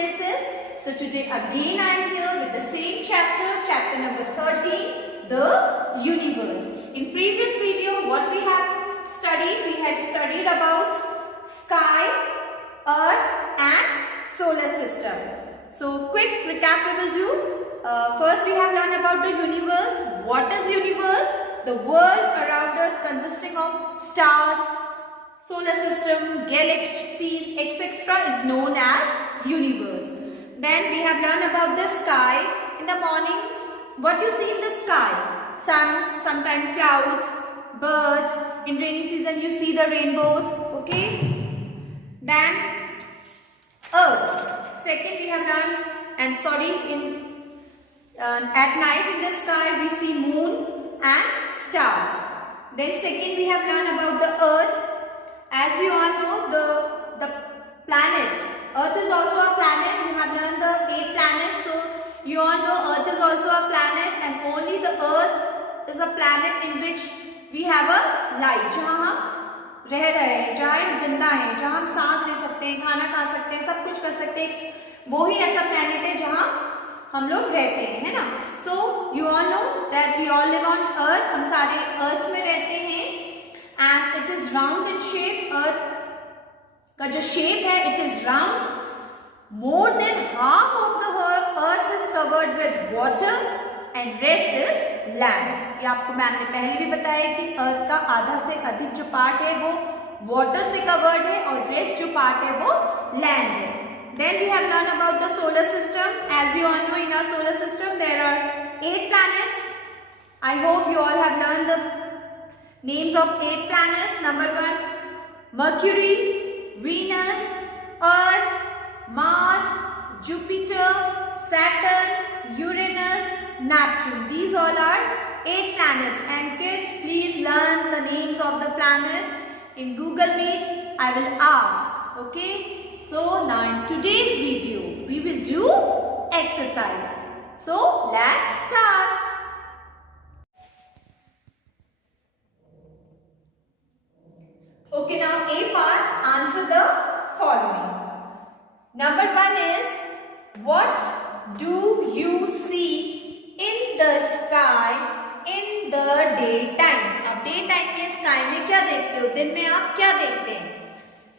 basis. So today again I am here with the same chapter number 13, the universe. In previous video what we had studied about sky, earth and solar system. So quick recap we will do. First we have learned about the universe. What is universe? The world around us consisting of stars, solar system, galaxies, etc. is known as universe. Then we have learned about the sky. In the morning, what you see in the sky? Sun, sometimes clouds, birds. In rainy season, you see the rainbows. Okay. Then earth. Second, we have learned, at night in the sky we see moon and stars. Then second, we have learned about the earth. As you all know, the planet. Earth is also a planet. We have learned the 8 planets. So you all know Earth is also a planet, and only the Earth is a planet in which we have a life. जहाँ हम रह रहे हैं, जहाँ हम जिंदा हैं, जहाँ हम सांस ले सकते हैं, खाना खा सकते हैं, सब कुछ कर सकते हैं, वो ही ऐसा planet है जहाँ हम लोग रहते हैं, है ना? So you all know that we all live on Earth. हम सारे Earth में रहते हैं, and it is round in shape. Earth का जो shape है, it is round. More than half of the Earth is covered with water and rest is land. ये आपको मैम ने पहले भी बताया कि Earth का आधा से अधिक जो पार्ट है वो water से covered है और rest जो पार्ट है वो land है. Then we have learned about the solar system. As you all know, in our solar system there are 8 planets. I hope you all have learned the names of 8 planets. Number 1, Mercury, Venus, Earth, Mars, Jupiter, Saturn, Uranus, Neptune. These all are 8 planets. And kids, please learn the names of the planets. In Google Meet, I will ask. Okay? So now in today's video, we will do exercise. So let's start. Okay, now A part, answer the following. Number 1 is, what do you see in the sky in the daytime? अब daytime में sky में क्या देखते हो? दिन में आप क्या देखते हैं?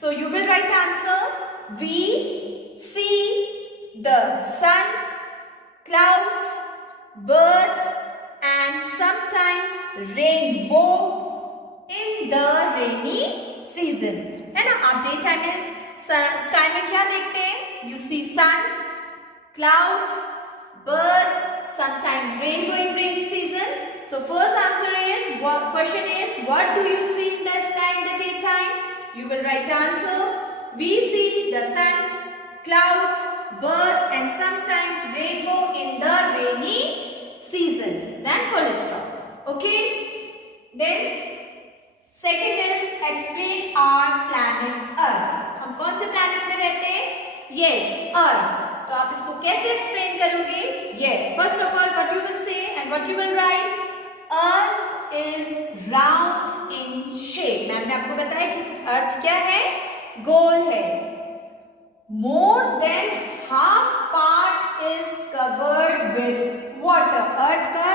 So you will write answer. We see the sun, clouds, birds and sometimes rainbow in the rainy season. है ना? आप डे टाइम में स्काई में क्या देखते हैं? You see sun, clouds, birds, sometimes rainbow in rainy season. So first answer is, question is, what do you see in the sky in the daytime? You will write answer. We see the sun, clouds, birds and sometimes rainbow in the rainy season. Then full stop. Okay? Then second is, explain our planet Earth. हम कौन से planet में रहते हैं? Yes, Earth. तो आप इसको कैसे explain करोगे? Yes. First of all, what you will say and what you will write? Earth is round in shape. Ma'am ने आपको बताया कि Earth क्या है? गोल है. More than half part is covered with water. Earth का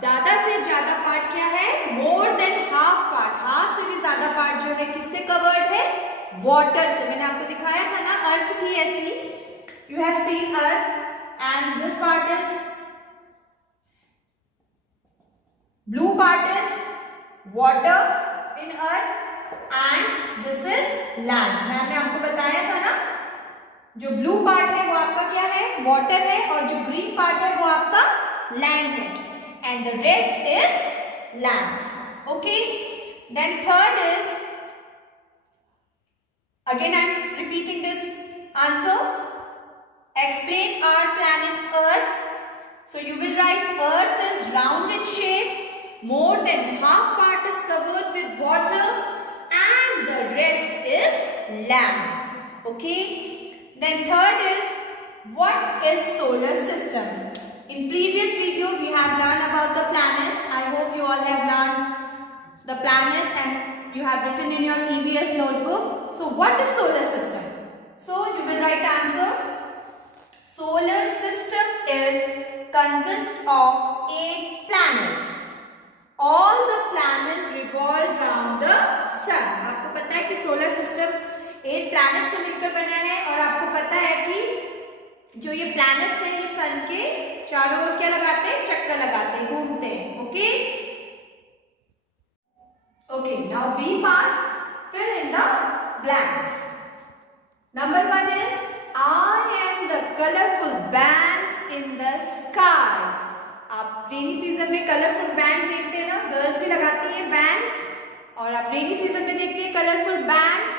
ज्यादा से ज्यादा पार्ट क्या है? More than half part. Half से भी ज्यादा पार्ट जो है किससे कवर्ड है? वाटर से. मैंने आपको दिखाया था ना, अर्थ थी ऐसी. You have seen Earth and this part is blue part is water in Earth and this is land. मैंने आपको बताया था ना, जो blue part है वो आपका क्या है? water है और जो green part है वो आपका land है. And the rest is land. Okay? Then third is, again I am repeating this answer. Explain our planet Earth. So you will write, Earth is round in shape. More than half part is covered with water and the rest is land. Okay? Then third is, what is solar system? In previous video, we have learned about the planets. I hope you all have learned the planets and you have written in your EVS notebook. So, what is solar system? So, you will write answer. solar system consists of 8 planets. All the planets revolve around the sun. आपको पता है कि solar system 8 planet से मिलकर बना है और आपको पता है कि जो ये प्लैनेट्स हैं ये सन के चारों ओर क्या लगाते हैं, चक्कर लगाते हैं, घूमते हैं. Okay okay, now B part, fill in the blanks. Number 1 is I am the colorful band in the sky. आप रेनी सीजन में कलरफुल बैंड देखते हैं ना, गर्ल्स भी लगाती हैं बैंड्स, और आप रेनी सीजन में देखते हैं colourful bands.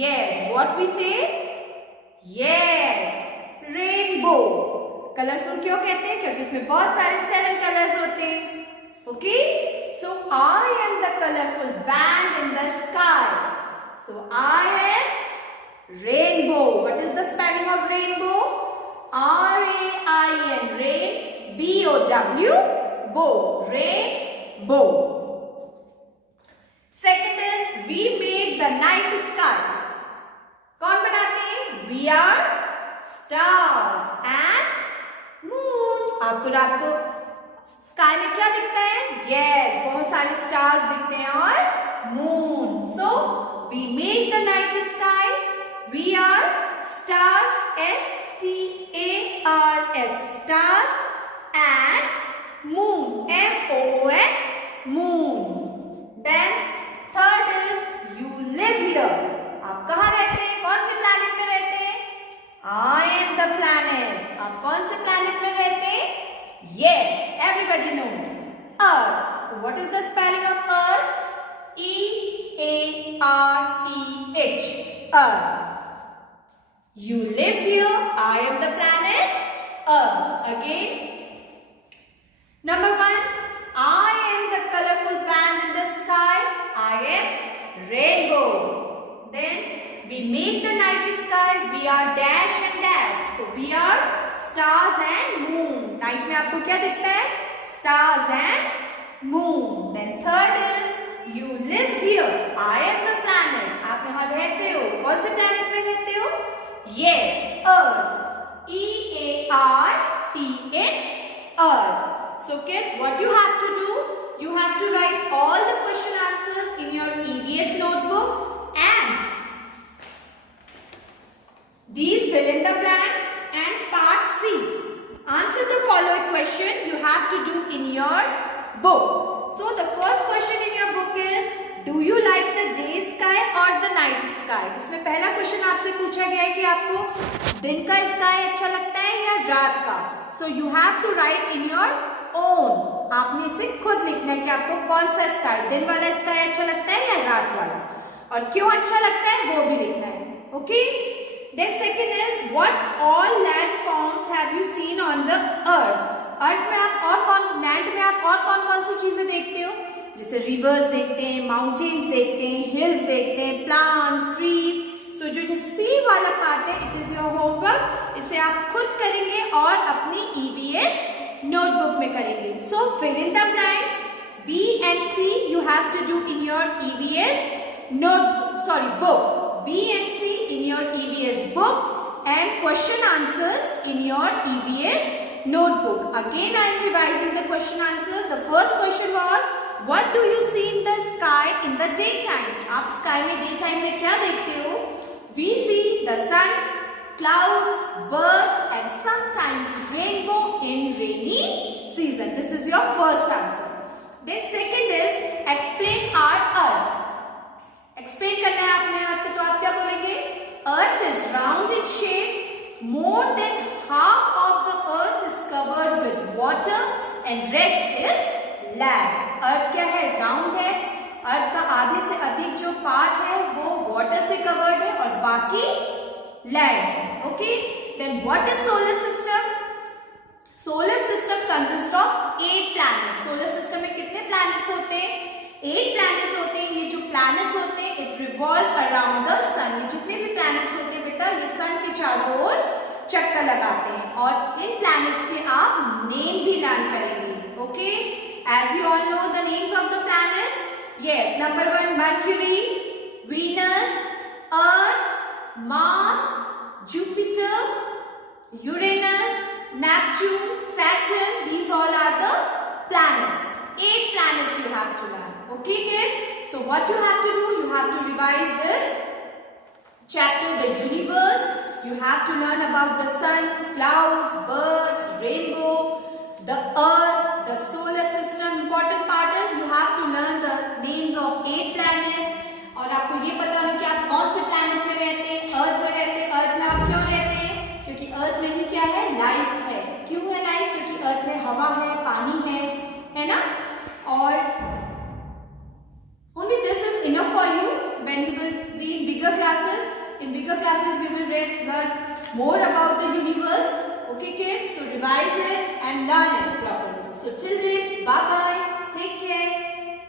Yes, what we say, yes, rainbow. Colourful क्यों कहते हैं? क्योंकि इसमें बहुत सारे 7 कलर्स होते हैं. Okay, so I am the colourful band in the sky. So I am rainbow. What is the spelling of rainbow? R-A-I-N, rain, B-O-W, bow, rainbow. Second is we make the night sky. कौन बनाते हैं? We are stars and moon. आपको रात को sky में क्या दिखता है? Yes, बहुत सारे स्टार्स दिखते हैं और moon. So we make the night sky. We are stars, S-T-A-R-S, stars, and moon, M-O-O-N, moon. Then third is you live here. आप कहाँ रहते हैं? कौन से planet में रहते हैं? I am the planet. आप कौन से planet में रहते हैं? Yes, everybody knows. Earth. So what is the spelling of Earth? E-A-R-T-H, Earth. You live here. I am the planet Earth. Again, number 1, I am the colorful band in the sky. I am rainbow. Then we make the night sky. We are dash and dash. So we are stars and moon. Night में आपको क्या दिखता है? Stars and moon. Then third is you live here. I am the planet. आप यहाँ रहते हो. कौन से planet में रहते हो? Yes, Earth. E-A-R-T-H, Earth. So kids, what you have to do? You have to write all the question answers in your EVS notebook and these fill in the blanks. And part C, answer the following question you have to do in your book. So the first question in your book is, do you like the day sky or the night sky? इसमें पहला question आपसे पूछा गया है कि आपको दिन का स्काई अच्छा लगता है या रात का. So you have to write in your own. आपने इसे खुद लिखना है कि आपको कौन सा स्काई, दिन वाला स्काई अच्छा लगता है या रात वाला, और क्यों अच्छा लगता है वो भी लिखना है. Okay? Then second is, what all land forms have you seen on the earth? अर्थ में आप और कौन, लैंड में आप और कौन कौन सी चीजें देखते हो? जैसे रिवर्स देखते हैं, माउंटेन्स देखते हैं, हिल्स देखते हैं, प्लांट्स, ट्रीज. सो जो सी वाला पार्ट है, इट इज योर होमवर्क. इसे आप खुद करेंगे और अपनी EVS नोटबुक में करेंगे. So fill in the blanks. B and C you have to do in your EVS book. B and C in your EVS book and question answers in your EVS notebook. Again I am revising the question answers. The first question was, what do you see in the sky in the daytime? आप sky में daytime में क्या देखते हो? We see the sun, clouds, birds and sometimes rainbow in rainy season. This is your first answer. Then second is, explain our earth. Explain करना है आपने अर्थ को, तो आप क्या बोलेंगे? Earth is round in shape. More than half of the earth is covered with water and rest is land. अर्थ क्या है? राउंड है. अर्थ का आधे से अधिक जो पार्ट है वो वाटर से कवर्ड है और बाकी लैंड है. Okay, then what is solar system? Solar system consist of 8 planets. Solar system में कितने प्लैनेट्स होते हैं? 8 प्लैनेट्स होते हैं. ये जो प्लैनेट्स होते हैं, इट रिवॉल्व अराउंड द सन. ये जितने भी प्लैनेट्स होते हैं बेटा, ये सन के चारों ओर चक्कर लगाते हैं और इन प्लैनेट्स के आप नेम भी लर्न करेंगे. Okay, as you all know the names of the planets. Yes, number 1 Mercury, Venus, Earth, Mars, Jupiter Uranus, Neptune, Saturn, these all are the planets. 8 planets you have to learn. Okay kids? So what you have to do? You have to revise this chapter, the universe. You have to learn about the sun, clouds, birds, rainbow, the earth, the solar system. Important part is you have to learn the names of 8 planets. और आपको ये पता होना कि आप कौन से planet में रहते हैं, अर्थ में रहते हैं। अर्थ में आप क्यों रहते हैं? क्योंकि अर्थ में ही क्या है? लाइफ है। क्यों है लाइफ? क्योंकि अर्थ में हवा है, पानी है ना? और only this is enough for you when you will be in bigger classes. In bigger classes you will learn more about the universe. Okay kids, so revise it and learn it properly. So till